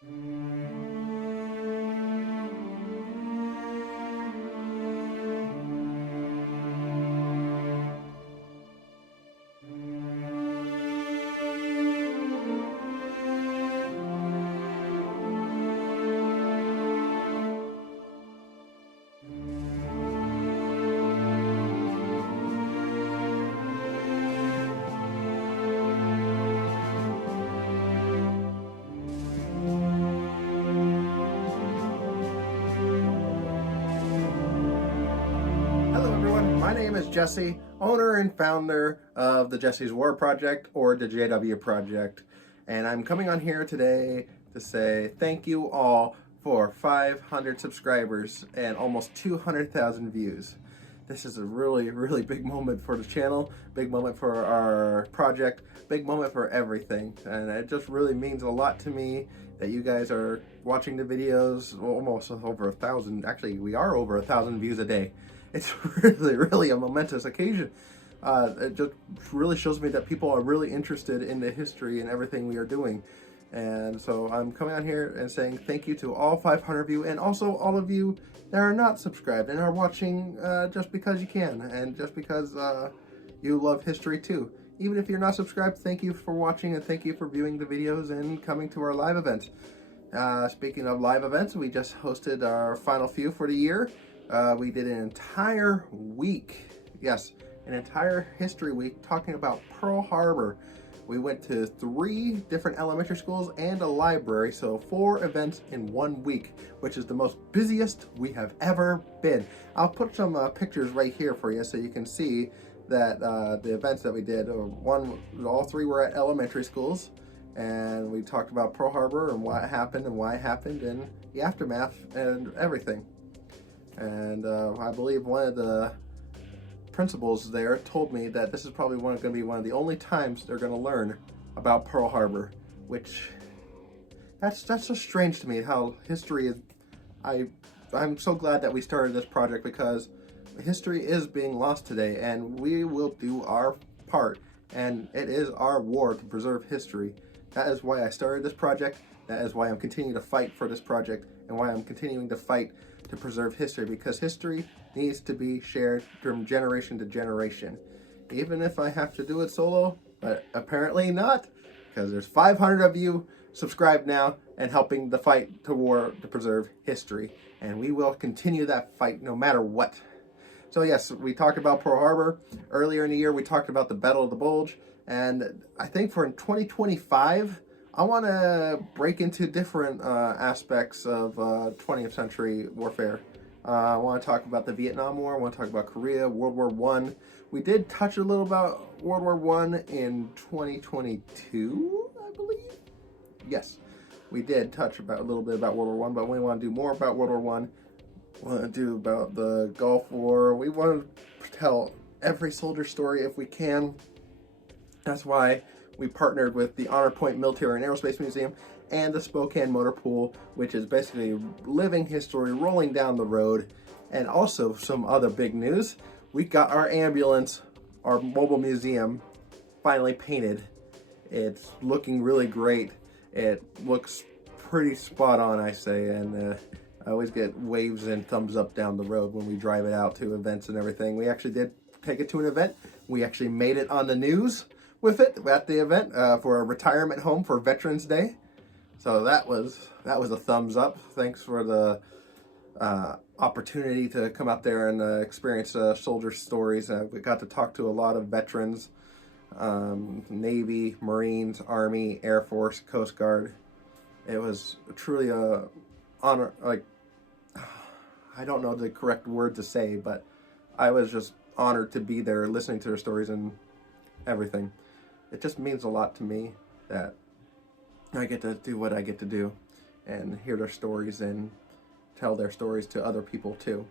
Hello everyone, my name is Jesse, owner and founder of the Jesse's War Project, or the JW Project, and I'm coming on here today to say thank you all for 500 subscribers and almost 200,000 views. This is a really big moment for the channel, big moment for our project, big moment for everything, and it just really means a lot to me that you guys are watching the videos. Almost over 1,000, actually we are over 1,000 views a day. It's really a momentous occasion. It just really shows me that people are really interested in the history and everything we are doing. And so I'm coming out here and saying thank you to all 500 of you, and also all of you that are not subscribed and are watching just because you can, and just because you love history too. Even if you're not subscribed, thank you for watching, and thank you for viewing the videos and coming to our live events. Speaking of live events, we just hosted our final few for the year. We did an entire week, yes, an entire history week talking about Pearl Harbor. We went to 3 different elementary schools and a library, so 4 events in 1 week, which is the most busiest we have ever been. I'll put some pictures right here for you so you can see that the events that we did. All 3 were at elementary schools, and we talked about Pearl Harbor and what happened and why it happened and the aftermath and everything. And I believe one of the principals there told me that this is probably going to be one of the only times they're going to learn about Pearl Harbor, which that's so strange to me how history is. I'm so glad that we started this project, because history is being lost today, and we will do our part, and it is our war to preserve history. That is why I started this project. That is why I'm continuing to fight for this project, and why I'm continuing to fight to preserve history, because history needs to be shared from generation to generation. Even if I have to do it solo, but apparently not, because there's 500 of you subscribed now and helping the fight to war to preserve history, and we will continue that fight no matter what. So yes, we talked about Pearl Harbor. Earlier in the year we talked about the Battle of the Bulge, and I think for 2025 I want to break into different aspects of 20th century warfare. I want to talk about the Vietnam War. I want to talk about Korea, World War I. We did touch a little about World War I in 2022, I believe. Yes, we did touch a little bit about World War I, but we want to do more about World War I. We want to do about the Gulf War. We want to tell every soldier story if we can. That's why we partnered with the Honor Point Military and Aerospace Museum and the Spokane Motor Pool, which is basically living history rolling down the road. And also some other big news. We got our ambulance, our mobile museum, finally painted. It's looking really great. It looks pretty spot on, I say, and I always get waves and thumbs up down the road when we drive it out to events and everything. We actually did take it to an event. We actually made it on the news with it at the event for a retirement home for Veterans Day. So that was a thumbs up. Thanks for the opportunity to come out there and experience soldier stories. We got to talk to a lot of veterans, Navy, Marines, Army, Air Force, Coast Guard. It was truly a honor. Like, I don't know the correct word to say, but I was just honored to be there listening to their stories and everything. It just means a lot to me that I get to do what I get to do and hear their stories and tell their stories to other people too.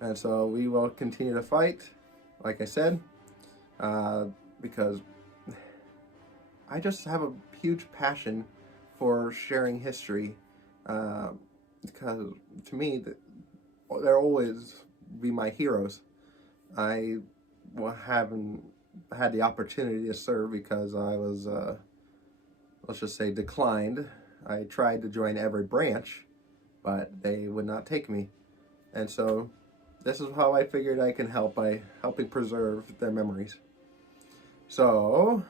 And so we will continue to fight, like I said, because I just have a huge passion for sharing history, because to me, they'll always be my heroes. I haven't had the opportunity to serve because I was, let's just say, declined I tried to join every branch, but they would not take me. And so this is how I figured I can help, by helping preserve their memories. So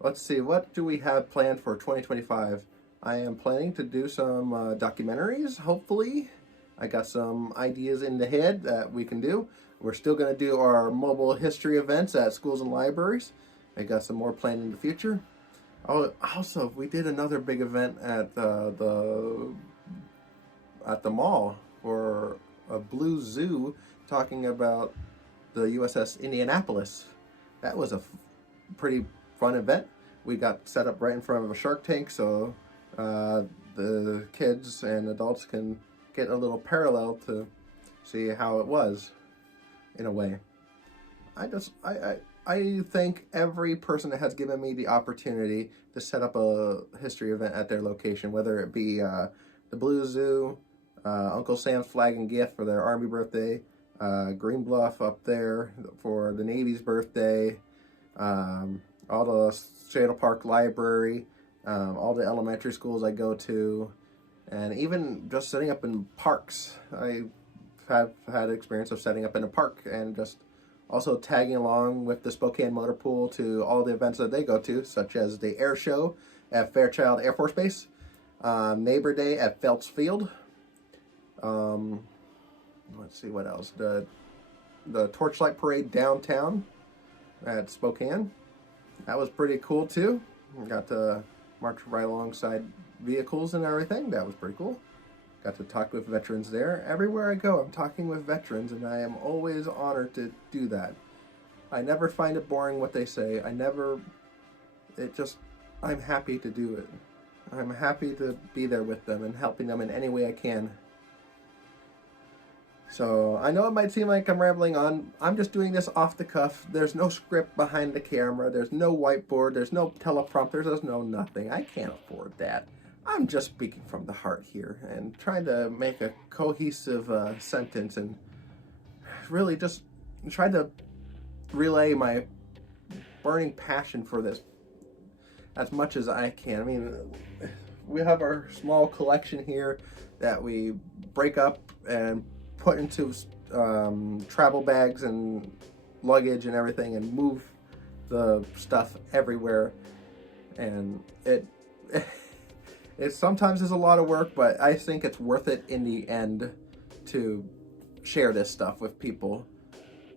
let's see, what do we have planned for 2025? I am planning to do some documentaries, hopefully. I got some ideas in the head that we can do. We're still going to do our mobile history events at schools and libraries. I got some more planned in the future. Oh, also, we did another big event at the mall for a Blue Zoo, talking about the USS Indianapolis. That was a pretty fun event. We got set up right in front of a shark tank, so the kids and adults can get a little parallel to see how it was, in a way. I thank every person that has given me the opportunity to set up a history event at their location, whether it be the Blue Zoo, Uncle Sam's Flag and Gift for their Army birthday, Green Bluff up there for the Navy's birthday, all the Shadle Park Library, all the elementary schools I go to, and even just setting up in parks. I have had experience of setting up in a park and just also tagging along with the Spokane Motor Pool to all the events that they go to, such as the air show at Fairchild Air Force Base, Neighbor Day at Phelps Field. Let's see what else. The Torchlight Parade downtown at Spokane. That was pretty cool too. We got to march right alongside vehicles and everything. That was pretty cool. Got to talk with veterans there. Everywhere I go, I'm talking with veterans, and I am always honored to do that. I never find it boring what they say. I'm happy to do it. I'm happy to be there with them and helping them in any way I can. So I know it might seem like I'm rambling on. I'm just doing this off the cuff. There's no script behind the camera. There's no whiteboard. There's no teleprompters. There's no nothing. I can't afford that. I'm just speaking from the heart here and trying to make a cohesive sentence, and really just trying to relay my burning passion for this as much as I can. I mean, we have our small collection here that we break up and put into travel bags and luggage and everything, and move the stuff everywhere. And it sometimes is a lot of work, but I think it's worth it in the end to share this stuff with people.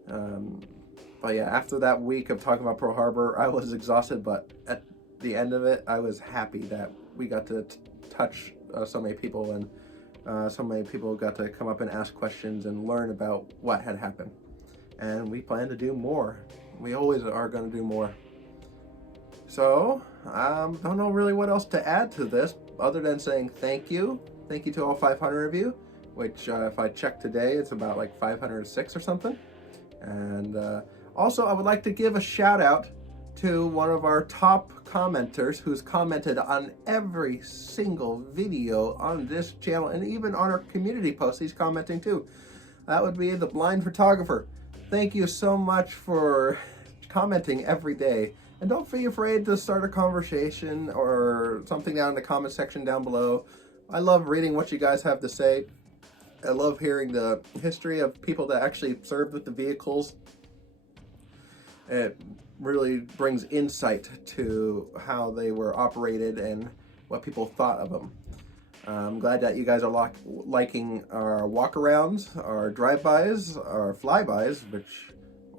But yeah, after that week of talking about Pearl Harbor, I was exhausted, but at the end of it, I was happy that we got to touch so many people, and so many people got to come up and ask questions and learn about what had happened. And we plan to do more. We always are going to do more. So, don't know really what else to add to this, other than saying thank you. Thank you to all 500 of you, which if I check today, it's about like 506 or something. And also, I would like to give a shout out to one of our top commenters who's commented on every single video on this channel, and even on our community posts, he's commenting too. That would be the Blind Photographer. Thank you so much for commenting every day. And don't be afraid to start a conversation or something down in the comment section down below. I love reading what you guys have to say. I love hearing the history of people that actually served with the vehicles. It really brings insight to how they were operated and what people thought of them. I'm glad that you guys are liking our walk-arounds, our drive-bys, our flybys, which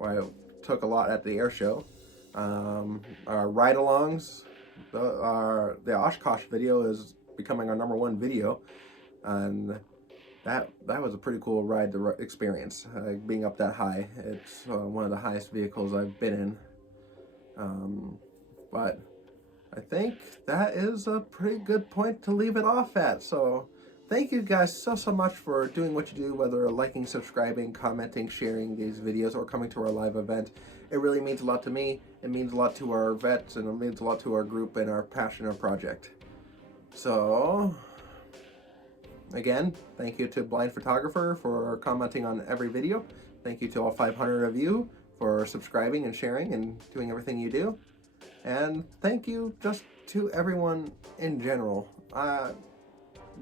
I took a lot at the air show. Our ride-alongs, the Oshkosh video is becoming our #1 video, and that was a pretty cool ride to experience, being up that high. It's one of the highest vehicles I've been in, but I think that is a pretty good point to leave it off at. So thank you guys so much for doing what you do, whether liking, subscribing, commenting, sharing these videos, or coming to our live event. It really means a lot to me. It means a lot to our vets, and it means a lot to our group and our passion and project. So again, thank you to Blind Photographer for commenting on every video. Thank you to all 500 of you for subscribing and sharing and doing everything you do. And thank you just to everyone in general.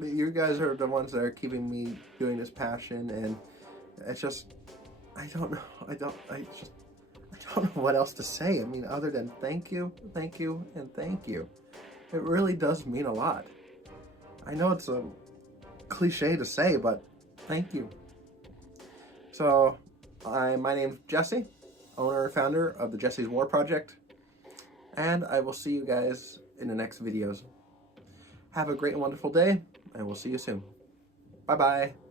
You guys are the ones that are keeping me doing this passion, and it's just, I don't know. I don't know what else to say. I mean, other than thank you, and thank you. It really does mean a lot. I know it's a cliche to say, but thank you. So, my name's Jesse, owner and founder of the Jesse's War Project, and I will see you guys in the next videos. Have a great and wonderful day, and we'll see you soon. Bye-bye.